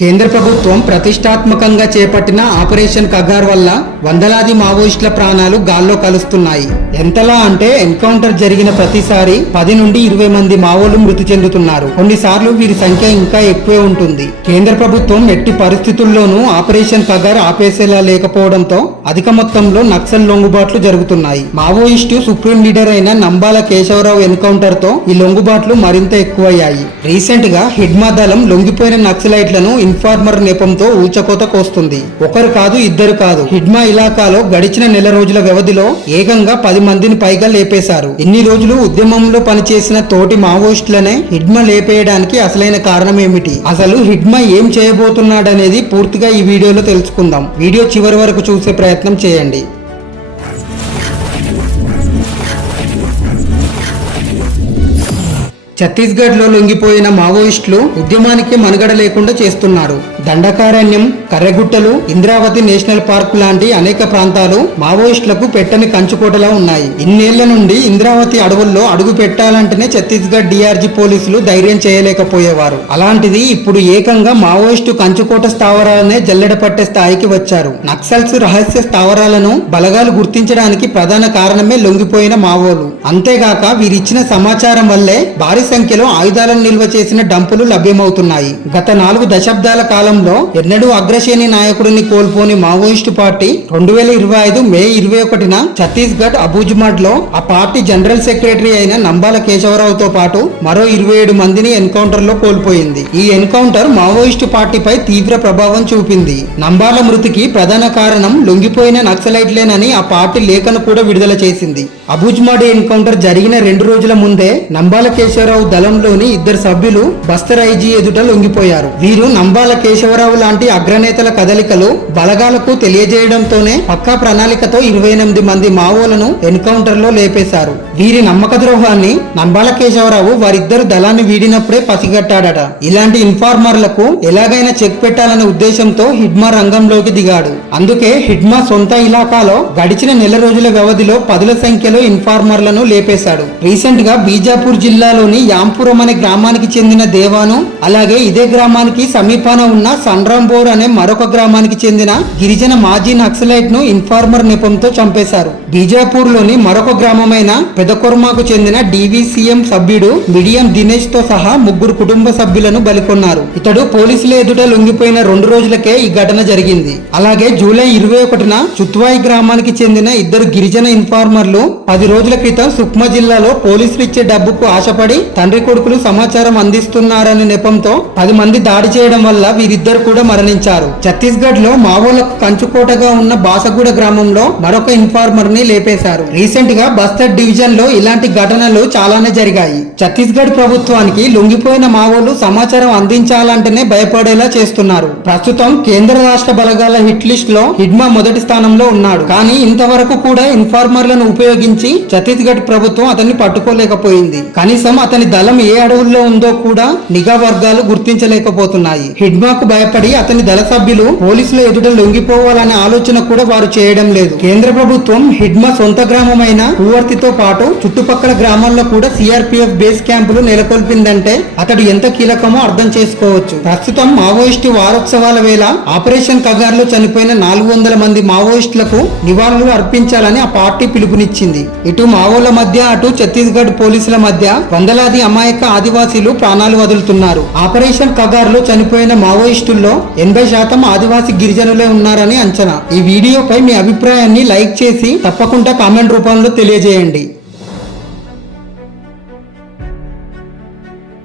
కేంద్ర ప్రభుత్వం ప్రతిష్టాత్మకంగా చేపట్టిన ఆపరేషన్ కగార్ వల్ల వందలాది మావోయిస్టుల ప్రాణాలు గాల్లో కలుస్తున్నాయి. ఎంతలా అంటే ఎన్కౌంటర్ జరిగిన ప్రతిసారి పది నుండి ఇరవై మంది మావోలు మృతి చెందుతున్నారు. కొన్నిసార్లు వీరి సంఖ్య ఇంకా ఎక్కువే ఉంటుంది. కేంద్ర ప్రభుత్వం ఎట్టి పరిస్థితుల్లోనూ ఆపరేషన్ కగార్ ఆపేసేలా లేకపోవడంతో అధిక మొత్తంలో నక్సల్ లొంగుబాట్లు జరుగుతున్నాయి. మావోయిస్టు సుప్రీం లీడర్ అయిన నంబాల కేశవరావు ఎన్కౌంటర్తో ఈ లొంగుబాట్లు మరింత ఎక్కువయ్యాయి. రీసెంట్గా హిడ్మా దళం లొంగిపోయిన నక్సలైట్లను ఇన్ఫార్మర్ నెపంతో ఊచకోత కోస్తుంది. ఒకరు కాదు ఇద్దరు కాదు. హిడ్మా ఇలాకాలో గడిచిన నెల రోజుల వ్యవధిలో ఏకంగా పది మందిని పైగా లేపేశారు. ఇన్ని రోజులు ఉద్యమంలో పనిచేసిన తోటి మావోయిస్టులనే హిడ్మా లేపేయడానికి అసలైన కారణం ఏమిటి అసలు హిడ్మా ఏం చేయబోతున్నాడనేది పూర్తిగా ఈ వీడియోలో తెలుసుకుందాం. వీడియో చివరి వరకు చూసే ప్రయత్నం చేయండి. ఛత్తీస్గఢ్లో లొంగిపోయిన మావోయిస్టులు ఉద్యమానికి మనుగడ లేకుండా చేస్తున్నారు. దండకారణ్యం కర్రెగుట్టలు ఇంద్రావతి నేషనల్ పార్క్ లాంటి అనేక ప్రాంతాలు మావోయిస్టులకు పెట్టని కంచుకోటలా ఉన్నాయి. ఇన్నేళ్ళ నుండి ఇంద్రావతి అడవుల్లో అడుగు పెట్టాలంటేనే ఛత్తీస్గఢ్ డిఆర్జీ పోలీసులు ధైర్యం చేయలేకపోయేవారు. అలాంటిది ఇప్పుడు ఏకంగా మావోయిస్టు కంచుకోట స్థావరాలనే జల్లెడ పట్టే స్థాయికి వచ్చారు. నక్సల్స్ రహస్య స్థావరాలను బలగాలు గుర్తించడానికి ప్రధాన కారణమే లొంగిపోయిన మావోలు. అంతేగాక వీరిచ్చిన సమాచారం వల్లే భారీ సంఖ్యలో ఆయుధాలను నిల్వ చేసిన డంపులు లభ్యమవుతున్నాయి. గత నాలుగు దశాబ్దాల కాలంలో ఎన్నడూ అగ్రశ్రేణి నాయకుడిని కోల్పోని మావోయిస్టు పార్టీ రెండు వేల ఇరవై ఐదు మే ఇరవై ఒకటిన ఛత్తీస్గఢ్ అబూజ్మడ్లో ఆ పార్టీ జనరల్ సెక్రటరీ అయిన నంబాల కేశవరావుతో పాటు మరో ఇరవై ఏడు మందిని ఎన్కౌంటర్లో కోల్పోయింది. ఈ ఎన్కౌంటర్ మావోయిస్టు పార్టీపై తీవ్ర ప్రభావం చూపింది. నంబాల మృతికి ప్రధాన కారణం లొంగిపోయిన నక్సలైట్లేనని ఆ పార్టీ లేఖను కూడా విడుదల చేసింది. అబూజ్మాడ్ ఎన్కౌంటర్ జరిగిన రెండు రోజుల ముందే నంబాల కేశవరావు దళంలోని ఇద్దరు సభ్యులు బస్తరైజీ ఎదుట లొంగిపోయారు. వీరు నంబాల కేశవరావు లాంటి అగ్రనేతల కదలికలు బలగాలకు తెలియజేయడంతోనే పక్కా ప్రణాళికతో ఇరవై ఎనిమిది మంది మావోలను ఎన్కౌంటర్లో లేపేశారు. వీరి నమ్మక ద్రోహాన్ని నంబాల కేశవరావు వారిద్దరు దళాన్ని వీడినప్పుడే పసిగట్టాడట. ఇలాంటి ఇన్ఫార్మర్లకు ఎలాగైనా చెక్ పెట్టాలనే ఉద్దేశంతో హిడ్మా రంగంలోకి దిగాడు. అందుకే హిడ్మా సొంత ఇలాకాలో గడిచిన నెల రోజుల వ్యవధిలో పదుల సంఖ్యలో ఇన్ఫార్మర్లను లేపేశాడు. రీసెంట్గా బీజాపూర్ జిల్లాలోని యాంపురం అనే గ్రామానికి చెందిన దేవాను అలాగే ఇదే గ్రామానికి సమీపాన ఉన్న సన్రాంబోర్ అనే మరొక గ్రామానికి చెందిన గిరిజన మాజీ నక్సలైట్ను ఇన్ఫార్మర్ నెపంతో చంపేశారు. బీజాపూర్లోని మరొక గ్రామమైన పెదకొర్మాకు చెందిన డివిసిఎం సభ్యుడు మిడియం దినేష్తో సహా ముగ్గురు కుటుంబ సభ్యులను బలికొన్నారు. ఇతడు పోలీసుల ఎదుట లొంగిపోయిన రెండు రోజులకే ఈ ఘటన జరిగింది. అలాగే జూలై ఇరవై ఒకటిన చుత్వాయి గ్రామానికి చెందిన ఇద్దరు గిరిజన ఇన్ఫార్మర్లు పది రోజుల క్రితం సుక్మా జిల్లాలో పోలీసులు ఇచ్చే డబ్బుకు ఆశపడి తండ్రి కొడుకులు సమాచారం అందిస్తున్నారనే నెపంతో పది మంది దాడి చేయడం వల్ల వీరిద్దరు కూడా మరణించారు. ఛత్తీస్గఢ్లో మావోలకు కంచుకోటగా ఉన్న బాసగూడ గ్రామంలో మరొక ఇన్ఫార్మర్ని లేపేశారు. రీసెంట్గా బస్తర్ డివిజన్లో ఇలాంటి ఘటనలు చాలానే జరిగాయి. ఛత్తీస్గఢ్ ప్రభుత్వానికి లొంగిపోయిన మావోలు సమాచారం అందించాలంటేనే భయపడేలా చేస్తున్నారు. ప్రస్తుతం కేంద్ర రాష్ట్ర బలగాల హిట్ లిస్ట్లో హిడ్మా మొదటి స్థానంలో ఉన్నాడు. కానీ ఇంతవరకు కూడా ఇన్ఫార్మర్లను ఉపయోగించి ఛత్తీస్గఢ్ ప్రభుత్వం అతన్ని పట్టుకోలేకపోయింది. కనీసం అతని దళం ఏ అడవుల్లో ఉందో కూడా నిఘా వర్గాలు గుర్తించలేకపోతున్నాయి. హిడ్మాకు భయపడి అతని దళ సభ్యులు పోలీసుల ఎదుట లొంగిపోవాలనే ఆలోచన కూడా వారు చేయడం లేదు. కేంద్ర ప్రభుత్వం హిడ్మా సొంత గ్రామమైన పూవర్తితో పాటు చుట్టుపక్కల గ్రామాల్లో కూడా సిఆర్పిఎఫ్ బేస్ క్యాంపులు నెలకొల్పిందంటే అతడు ఎంత కీలకమో అర్థం చేసుకోవచ్చు. ప్రస్తుతం మావోయిస్టు వారోత్సవాల వేళ ఆపరేషన్ కగార్లో చనిపోయిన నాలుగు వందల మంది మావోయిస్టులకు నివాళులు అర్పించాలని ఆ పార్టీ పిలుపునిచ్చింది. ఇటు మావోల మధ్య అటు ఛత్తీస్గఢ్ పోలీసుల మధ్య వందలాది అమాయక ఆదివాసీలు ప్రాణాలు వదులుతున్నారు. ఆపరేషన్ కగార్లో చనిపోయిన మావోయిస్టుల్లో ఎనభై శాతం ఆదివాసీ గిరిజనులే ఉన్నారని అంచనా. ఈ వీడియోపై మీ అభిప్రాయాన్ని లైక్ చేసి తప్పకుండా కామెంట్ రూపంలో తెలియజేయండి.